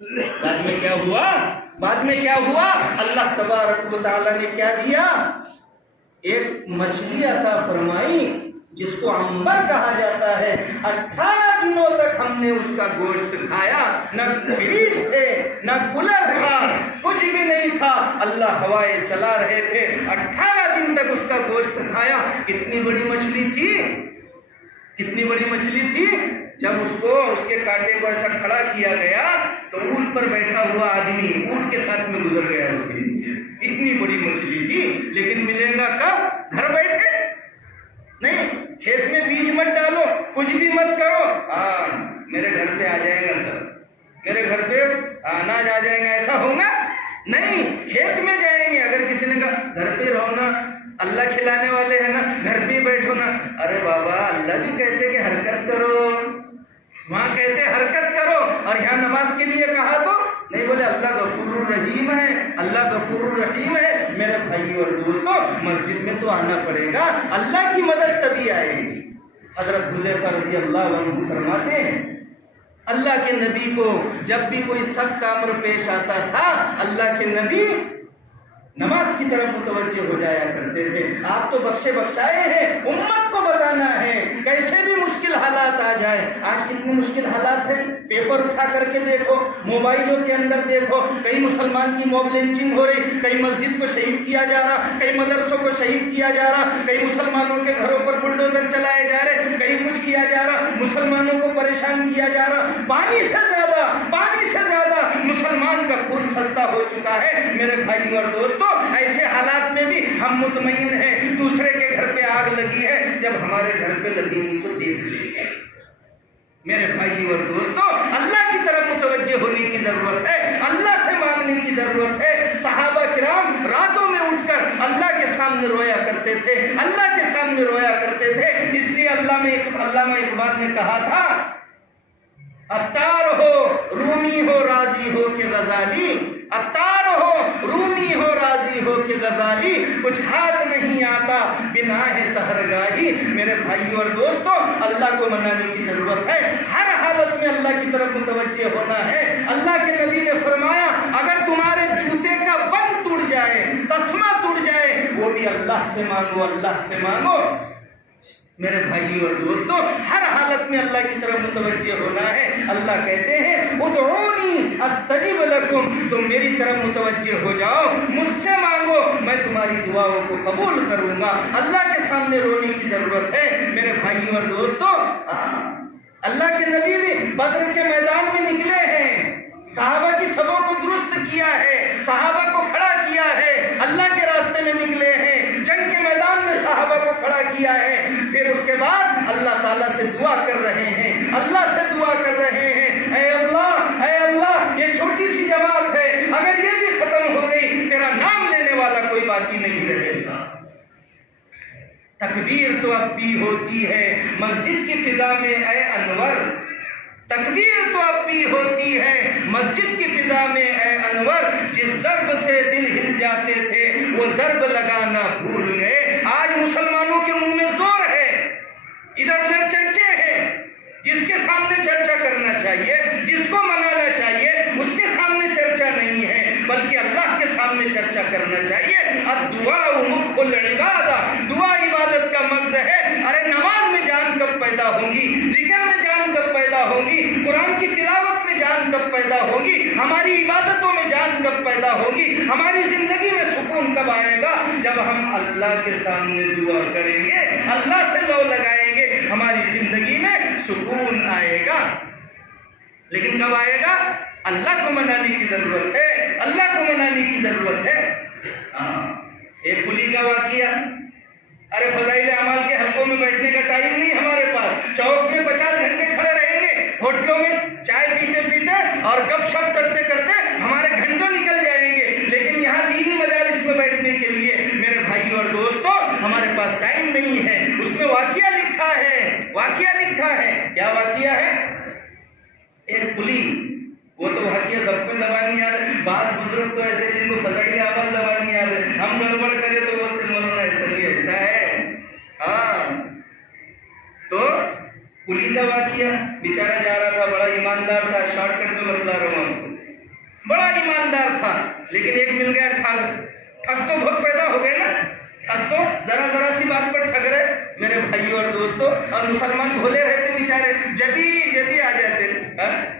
بعد میں کیا ہوا؟ بعد میں کیا ہوا؟ اللہ تبارک و تعالیٰ نے کیا دیا؟ ایک مچھلی عطا فرمائی جس کو عنبر کہا جاتا ہے۔ 18 دنوں تک ہم نے اس کا گوشت کھایا، نہ فریج تھے نہ کولر تھا، کچھ بھی نہیں تھا، اللہ ہوائیں چلا رہے تھے، 18 دن تک اس کا گوشت کھایا۔ کتنی بڑی مچھلی تھی، کتنی بڑی مچھلی تھی! جب اس کو اس کے کانٹے کو ایسا کھڑا کیا گیا تو اونٹ پر بیٹھا ہوا آدمی اونٹ کے ساتھ میں گزر گیا اس کے نیچے سے۔ اتنی بڑی مچھلی تھی، لیکن ملے گا کب؟ گھر بیٹھے نہیں، کھیت میں بیج مت ڈالو، کچھ بھی مت کرو، میرے گھر پہ آ جائے گا سب، میرے گھر پہ اناج آ جائے گا، ایسا ہوگا نہیں۔ کھیت میں جائیں گے، اگر کسی نے کہا گھر پہ رہو نا، اللہ کھلانے والے ہیں نا، گھر پہ بیٹھو نا، ارے بابا اللہ بھی کہتے کہ حرکت کرو، وہاں کہتے حرکت کرو، اور یہاں نماز کے لیے کہا تو نہیں بولے اللہ غفور الرحیم ہے، اللہ غفور الرحیم ہے۔ میرے بھائی اور دوستو، مسجد میں تو آنا پڑے گا، اللہ کی مدد تبھی آئے گی۔ حضرت حذیفہ رضی اللہ عنہ فرماتے ہیں اللہ کے نبی کو جب بھی کوئی سخت امر پیش آتا تھا، اللہ کے نبی نماز کی طرف متوجہ ہو جایا کرتے تھے۔ آپ تو بخشے بخشائے ہیں، امت کو بتانا ہے کیسے بھی مشکل حالات آ جائے۔ آج کتنی مشکل حالات ہیں، پیپر اٹھا کر کے دیکھو، موبائلوں کے اندر دیکھو، کئی مسلمان کی موب لنچنگ ہو رہی، کئی مسجد کو شہید کیا جا رہا، کئی مدرسوں کو شہید کیا جا رہا، کئی مسلمانوں کے گھروں پر بلڈوزر چلائے جا رہے، کئی کچھ کیا جا رہا، مسلمانوں کو پریشان کیا جا رہا۔ پانی سے زیادہ مسلمان کا خون سستا ہو چکا ہے۔ میرے بھائی اور دوستو، ایسے حالات میں بھی ہم مطمئن ہیں، دوسرے کے گھر پہ آگ لگی ہے، جب ہمارے گھر پہ لگے گی تو دیکھ لیں گے۔ میرے بھائی اور دوستو، اللہ کی طرف متوجہ ہونے کی ضرورت ہے، اللہ سے مانگنے کی ضرورت ہے۔ صحابہ کرام راتوں میں اٹھ کر اللہ کے سامنے رویا کرتے تھے، اللہ کے سامنے رویا کرتے تھے۔ اس لیے علامہ اقبال نے کہا تھا، عطار ہو رومی ہو راضی ہو کہ غزالی، عطار ہو رومی ہو راضی ہو کہ غزالی، کچھ ہاتھ نہیں آتا بنا ہے سحرگاہی۔ میرے بھائی اور دوستو، اللہ کو منانے کی ضرورت ہے، ہر حالت میں اللہ کی طرف متوجہ ہونا ہے۔ اللہ کے نبی نے فرمایا اگر تمہارے جوتے کا بند ٹوٹ جائے، تسمہ ٹوٹ جائے، وہ بھی اللہ سے مانگو، اللہ سے مانگو۔ میرے بھائی اور دوستو، ہر حالت میں اللہ کی طرف متوجہ ہونا ہے۔ اللہ کہتے ہیں ادعونی استجب لکم، تم میری طرف متوجہ ہو جاؤ، مجھ سے مانگو، میں تمہاری دعاؤں کو قبول کروں گا۔ اللہ کے سامنے رونے کی ضرورت ہے۔ میرے بھائی اور دوستو، اللہ کے نبی بھی بدر کے میدان میں نکلے ہیں، صحابہ کی صفوں کو درست کیا ہے، صحابہ کو کھڑا کیا ہے، اللہ کے راستے میں نکلے ہیں، جنگ کے میدان میں صحابہ کو کھڑا کیا ہے۔ پھر اس کے بعد اللہ تعالیٰ سے دعا کر رہے ہیں، اللہ سے دعا کر رہے ہیں، اے اللہ یہ چھوٹی سی جماعت ہے، اگر یہ بھی ختم ہو گئی، تیرا نام لینے والا کوئی باقی نہیں رہے گا۔ تکبیر تو اب بھی ہوتی ہے مسجد کی فضا میں اے انور، تکبیر تو اب بھی ہوتی ہے مسجد کی فضا میں اے انور، جس ضرب سے دل ہل جاتے تھے وہ ضرب لگانا بھول گئے۔ آج مسلمانوں کے منہ میں زور ہے، ادھر ادھر چرچے ہیں، جس کے سامنے چرچا کرنا چاہیے، جس کو منانا چاہیے، اس کے سامنے چرچا نہیں ہے، بلکہ اللہ کے سامنے چرچا کرنا چاہیے۔ الدعاء مخ العبادہ، دعا عبادت کا مغز ہے۔ ارے نماز میں جان کب پیدا ہوگی، ذکر میں جان کب پیدا ہوگی، قرآن کی تلاوت میں جان کب پیدا ہوگی، ہماری عبادتوں میں جان کب پیدا ہوگی، ہماری زندگی میں سکون کب آئے گا؟ جب ہم اللہ کے سامنے دعا کریں گے، اللہ سے لو لگائیں گے، ہماری زندگی میں سکون آئے گا۔ لیکن کب آئے گا؟ اللہ کو منانے کی ضرورت ہے، اللہ کو منانے کی ضرورت ہے۔ ایک کلی کا واقعہ، ارے فضائل اعمال کے حلقوں میں بیٹھنے کا ٹائم نہیں ہمارے پاس، چوک میں 50 گھنٹے کھڑے رہیں گے، ہوٹلوں میں چائے پیتے پیتے اور گپ شپ کرتے کرتے ہمارے گھنٹوں نکل جائیں گے، لیکن یہاں دینی مجالس میں بیٹھنے کے لیے میرے بھائی اور دوستو ہمارے پاس ٹائم نہیں ہے۔ اس میں واقعہ لکھا ہے، کیا واقعہ ہے؟ ایک کلی، وہ تو واقعہ سب کو زبانی یاد ہے، بعض بزرگ تو ایسے جن کو فضائل اعمال زبانی یاد ہے، ہم گڑبڑ کرے تو بولتے مولانا ایسا ہے۔ تو کلی کا واقعہ، بیچارہ جا رہا تھا، بڑا ایماندار تھا، شارٹ کٹ میں بتلا رہا ہوں، مالدار تھا، لیکن ایک مل گیا ٹھگ۔ ٹھگ تو بہت پیدا ہو گئے نا، ٹھگ تو ذرا سی بات پر ٹھگ رہے میرے بھائیوں اور دوستوں۔ اور مسلمان بھولے رہتے بیچارے، جبھی آ جاتے،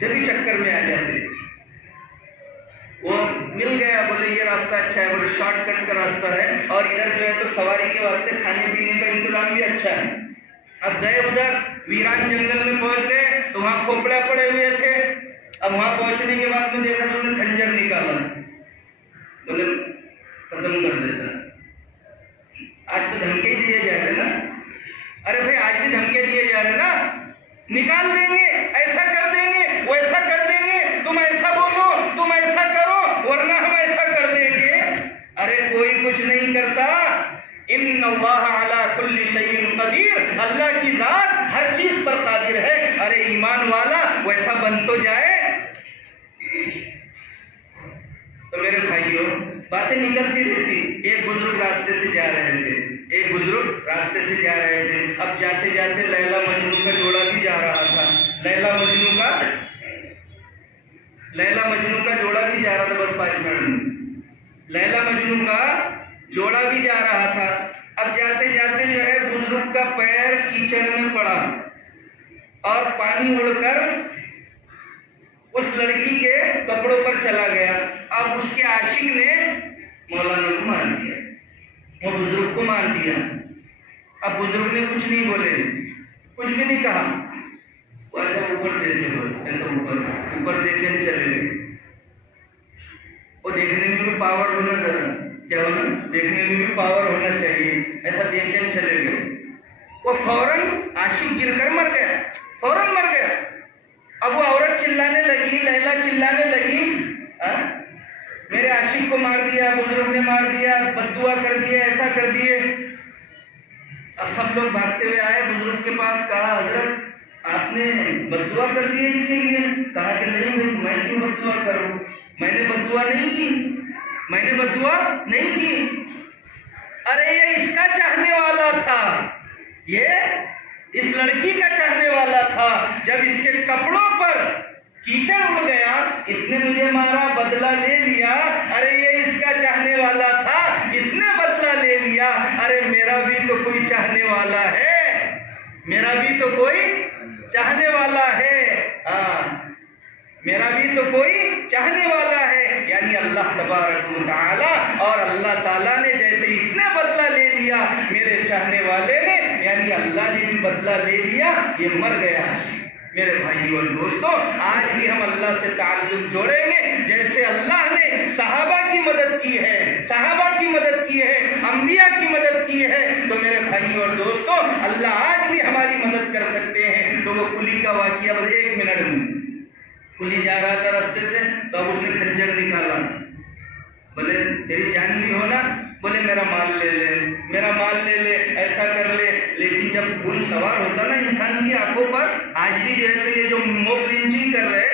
جبھی چکر میں آ جاتے۔ وہ مل گیا، بولے یہ راستہ اچھا ہے، بولے شارٹ کٹ کا راستہ ہے، اور ادھر جو ہے تو سواری کے واسطے کھانے پینے کا انتظام بھی اچھا ہے۔ اب گئے ادھر ویران جنگل میں پہنچ گئے تو وہاں کھوپڑے پڑے ہوئے تھے۔ اب وہاں پہنچنے کے بعد میں دیکھا تو انہوں نے خنجر نکالا، بولے ختم کر دیتا۔ آج تو دھمکے دیے جا رہے نا، ارے بھائی آج بھی دھمکے دیے جا رہے نا، نکال دیں گے، ایسا کر دیں گے، ویسا کر دیں گے، تم ایسا بولو، تم ایسا کرو، ورنہ ہم ایسا کر دیں گے۔ ارے کوئی کچھ نہیں کرتا، ان اللہ علی کل شیء قدیر، اللہ کی ذات ہر چیز پر قادر ہے۔ ارے ایمان والا ویسا بن تو جائے۔ تو میرے بھائیوں باتیں نکلتی رہتی۔ ایک بزرگ راستے سے جا رہے تھے، اب جاتے جاتے لیلا مجنون کا جوڑا بھی جا رہا تھا۔ لیلا مجنون کا جوڑا بھی جا رہا تھا، بس 5 منٹ میں لیلا مجنون کا جوڑا بھی جا رہا تھا۔ اب جاتے جاتے جو ہے بزرگ کا پیر کیچڑ میں پڑا اور پانی اڑ کر اس لڑکی کے کپڑوں پر چلا گیا۔ اب اس کے عاشق نے مولانا کو مار دیا، وہ بزرگ کو مار دیا۔ اب بزرگ نے کچھ نہیں بولے، کچھ بھی نہیں کہا، وہ ایسا اوپر دیکھے، بس ایسا اوپر دیکھے چلے گئے۔ وہ دیکھنے میں بھی پاور ہونا، ذرا کیا ہونا، دیکھنے میں بھی پاور ہونا چاہیے، ایسا دیکھے چلے گئے۔ وہ فوراً عاشق گر کر مر گیا، فوراً مر گیا۔ اب وہ عورت چلانے لگی، لیلا چلانے لگی، میرے عاشق کو مار دیا، بزرگ نے مار دیا، بد دعا کر دیے، ایسا کر دیے۔ اب سب لوگ بھاگتے ہوئے آئے بزرگ کے پاس، کہا حضرت آپ نے بد دعا کر دی اس کے لیے؟ کہا کہ نہیں بھائی، میں کیوں بد دعا کروں، میں نے بد دعا نہیں کی، میں نے بد دعا نہیں کی۔ ارے یہ اس کا چاہنے والا تھا، یہ اس لڑکی کا چاہنے والا تھا۔ جب اس کے کپڑوں پر کیچڑ اڑ گیا، اس نے مجھے مارا، بدلہ لے لیا۔ ارے یہ اس کا چاہنے والا تھا، اس نے بدلہ لے لیا۔ ارے میرا بھی تو کوئی چاہنے والا ہے، میرا بھی تو کوئی چاہنے والا ہے، میرا بھی تو کوئی چاہنے والا ہے، یعنی اللہ تبارک و تعالی۔ اور اللہ تعالیٰ نے جیسے اس نے بدلہ لے لیا، میرے چاہنے والے نے یعنی اللہ نے بھی بدلہ لے لیا، یہ مر گیا۔ میرے بھائیوں اور دوستوں، آج بھی ہم اللہ سے تعلق جوڑیں گے جیسے اللہ نے صحابہ کی مدد کی ہے، صحابہ کی مدد کی ہے، انبیاء کی مدد کی ہے، تو میرے بھائیوں اور دوستوں اللہ آج بھی ہماری مدد کر سکتے ہیں۔ تو وہ کلی کا واقعہ، بس 1 منٹ میں، کلی جا رہا تھا راستے سے، تو اب اس نے خنجر نکالا، بولے تیری جان بھی ہونا، بولے میرا مال لے لے، میرا مال لے لے، ایسا کر لے۔ لیکن جب خون سوار ہوتا نا انسان کی آنکھوں پر، آج بھی جو ہے تو یہ جو موب لنچنگ کر رہے،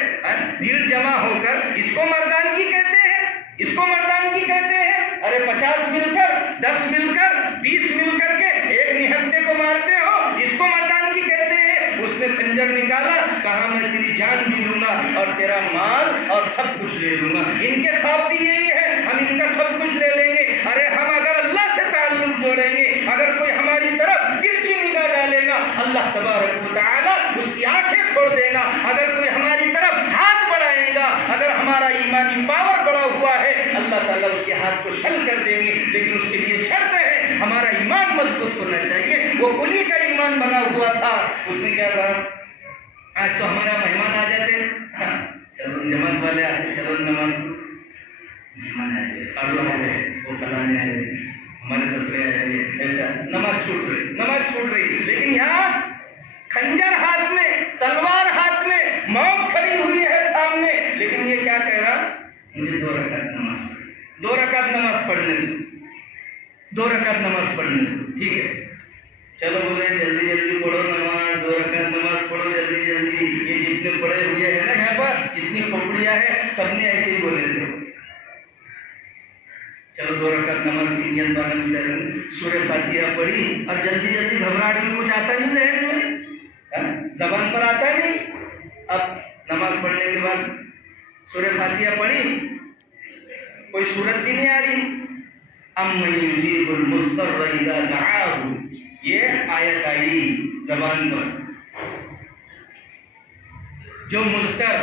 بھیڑ جمع ہو کر، اس کو مردانگی کہتے ہیں، اس کو مردانگی کہتے ہیں۔ ارے 50 مل کر، 10 مل کر، 20 مل کر کے ایک نہتے کو مارتے ہو، اس کو مردانگی کہتے ہیں۔ اس نے خنجر نکالا، کہا میں تیری جان بھی لوں گا اور تیرا مال اور سب کچھ لے لوں گا۔ ان کے خواب بھی یہی ہے، ہم ان کا سب کچھ لے لیں گے۔ ارے ہم اگر اللہ سے تعلق جوڑیں گے، اگر کوئی ہماری طرف ترچھی نگاہ ڈالے گا، اللہ تبارک و تعالی اس کی آنکھیں پھوڑ دے گا۔ اگر کوئی ہماری طرف ہاتھ بڑھائے گا، اگر ہمارا ایمانی پاور بڑا ہوا ہے، اللہ تعالیٰ اس کے ہاتھ کو شل کر دیں گے، لیکن اس کے لیے شرط ہے ہمارا ایمان مضبوط ہونا چاہیے۔ وہ کلی کا ایمان بنا ہوا تھا، اس نے کیا کہا، آج تو ہمارا مہمان آ جاتے، چلو جماعت والے آتے، چلو نماز، مہمان آئے، ساڑھو آئے، وہ فلانے آئے، ہمارے سسرے آئے، ایسا نماز چھوٹ رہی۔ لیکن یہاں خنجر ہاتھ میں، تلوار ہاتھ میں، موت کھڑی ہوئی ہے سامنے، لیکن یہ کیا کہہ رہا، مجھے 2 رکعت نماز پڑھنی، 2 رکعت نماز پڑھنے دو، 2 رکعت نماز پڑھنے دو، ٹھیک ہے، چلو بولے جلدی جلدی پڑھو نماز، 2 رکعت نماز پڑھو جلدی جلدی۔ یہ جتنے پڑھے ہوئے ہیں نا یہاں پر، جتنی کھوپڑیاں ہیں، سب نے ایسے ہی بولے تھے، چلو 2 رکعت نماز کی نیت باندھ بیچارے نے سورہ فاتحہ پڑھی، اور جلدی جلدی گھبراہٹ میں کچھ آتا نہیں ذہن میں، زبان پر آتا نہیں۔ اب نماز پڑھنے کے بعد سورہ فاتحہ پڑھی، کوئی صورت بھی نہیں آ رہی. اَمَّن يُجِيبُ الْمُضْطَرَّ إِذَا دَعَاهُ، یہ آیت آئی زبان پر. جو مضطر،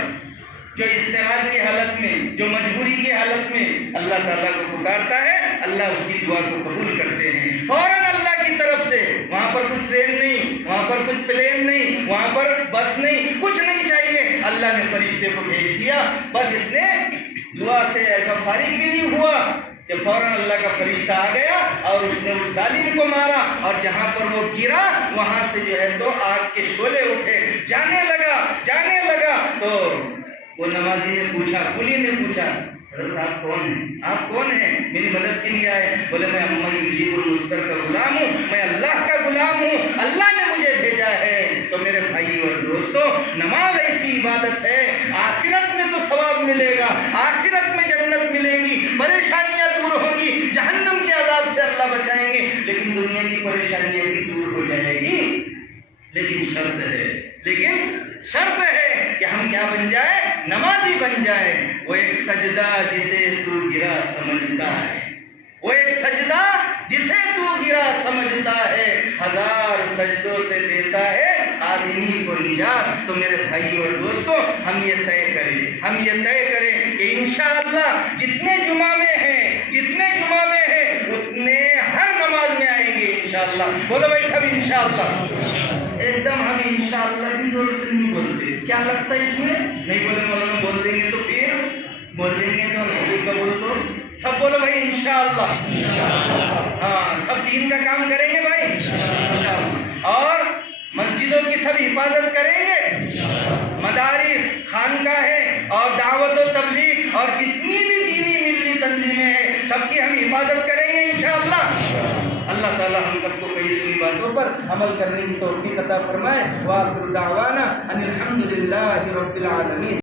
جو اضطرار کی حالت میں، جو مجبوری کی حالت میں اللہ تعالیٰ کو پکارتا ہے، اللہ اس کی دعا کو قبول کرتے ہیں فوراً اللہ کی طرف سے. وہاں پر کچھ ٹرین نہیں، وہاں پر کچھ پلین نہیں، وہاں پر بس نہیں، کچھ نہیں چاہیے. اللہ نے فرشتے کو بھیج دیا. بس اس نے دعا سے ایسا فارغ بھی نہیں ہوا کہ فوراً اللہ کا فرشتہ آ گیا اور اس نے اس ظالم کو مارا، اور جہاں پر وہ گرا وہاں سے جو ہے تو آگ کے شعلے اٹھے، جانے لگا. تو وہ نمازی نے پوچھا، قلی نے پوچھا، حضرت آپ کون ہیں؟ آپ کون ہیں؟ میری مدد کے لیے آئے؟ بولے میں اَمَّن يُجِيبُ الْمُضْطَرَّ کا غلام ہوں، میں اللہ کا غلام ہوں، اللہ نے مجھے بھیجا ہے. تو میرے بھائی اور دوستوں، نماز ایسی عبادت ہے، آخرت میں تو ثواب ملے گا، آخرت میں جنت ملے گی، پریشانیاں دور ہوں گی، جہنم کے عذاب سے اللہ بچائیں گے، لیکن دنیا کی پریشانیاں بھی دور ہو جائے گی. لیکن شرط ہے کہ ہم کیا بن جائے؟ نمازی بن جائے. وہ ایک سجدہ جسے تو گرا سمجھتا ہے، وہ ایک سجدہ جسے تو گرا سمجھتا ہے، 1000 سجدوں سے دیتا ہے آدمی کو نجات. تو میرے بھائی اور دوستوں، ہم یہ طے کریں کہ انشاءاللہ جتنے جمعہ میں ہیں اتنے ہر نماز میں آئیں گے انشاءاللہ. بولو بھائی سب انشاءاللہ. ایک دم ہم انشاءاللہ بھی زور سے نہیں بولتے. کیا لگتا ہے اس میں؟ نہیں بولے مولانا بول دیں گے تو پھر بول دیں گے تو قبول تو سب بولو بھائی انشاءاللہ. ہاں، سب دین کا کام کریں گے بھائی انشاءاللہ. اور مسجدوں کی سب حفاظت کریں گے، مدارس، خانقاہیں اور دعوت و تبلیغ اور جتنی بھی دینی ملی تنظیمیں ہیں سب کی ہم حفاظت کریں گے انشاءاللہ. اللہ تعالی ہم سب کو کئی سنی باتوں پر عمل کرنے کی توفیق عطا فرمائے. وآخر دعوانا ان الحمد للہ رب العالمین.